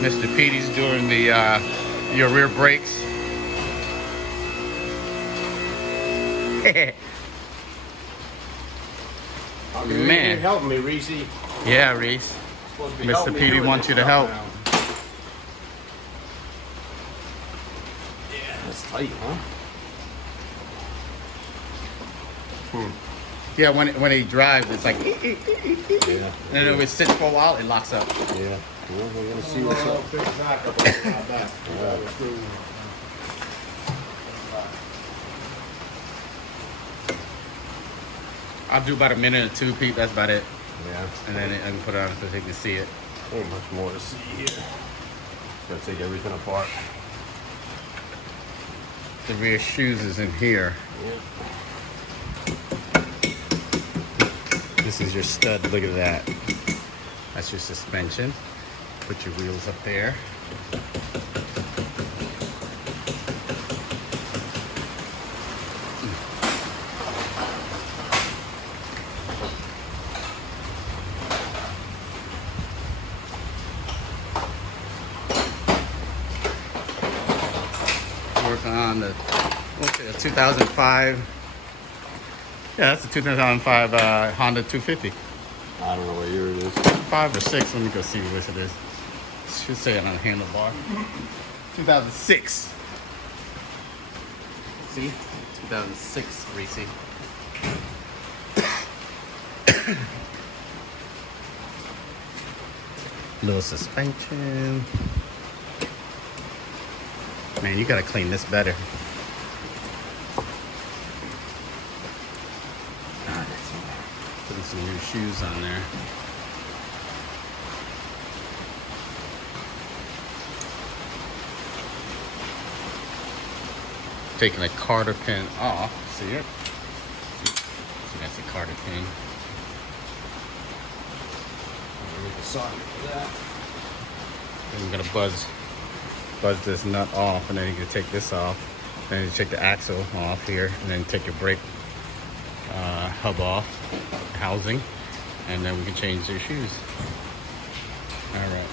Mr. Petey's doing the your rear brakes. Man, helping me, Rhys. yeah, Rhys. Mr. Petey wants you to help. Yeah, that's tight, huh? Yeah, when he drives, it's like, Yeah. and then if it sits for a while, it locks up. Yeah. Well, we're gonna see what's up. I'll do about a minute or two, Pete. That's about it. Yeah. And then I can put it on so they can see it. Ain't much more to see here. Gotta take everything apart. The rear shoes is in here. Yeah. This is your stud. Look at that. That's your suspension. Put your wheels up there. Working on the, what's it, a 2005. Yeah, that's a 2005 Honda 250. I don't know what year it is. 5 or 6. Let me go see which it is. Should say it on the handlebar. 2006. See? 2006, Rhys. Little suspension. Man, you gotta clean this better. Putting some new shoes on there. Taking a Carter pin off. See it? See, that's a Carter pin. And I'm gonna buzz this nut off, and then you can take this off. Then you take the axle off here, and then take your brake hub off, housing, and then we can change your shoes. All right.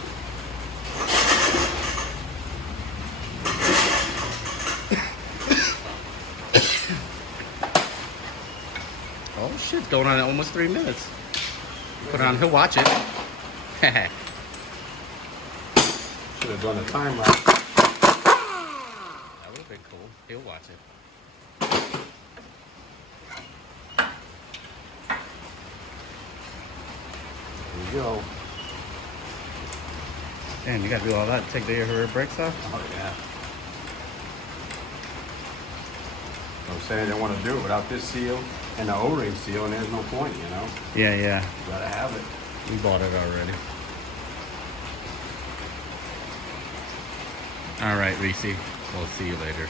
Oh shit, going on almost 3 minutes. Put it on, he'll watch it. Should have done a time lapse. That would have been cool. He'll watch it. There you go. Damn, you gotta do all that. Take the rear brakes off? Oh, yeah. I'm saying they want to do it without this seal and the O-ring seal, and there's no point, you know? Yeah, yeah. You gotta have it. We bought it already. All right, Rhys. We'll see you later.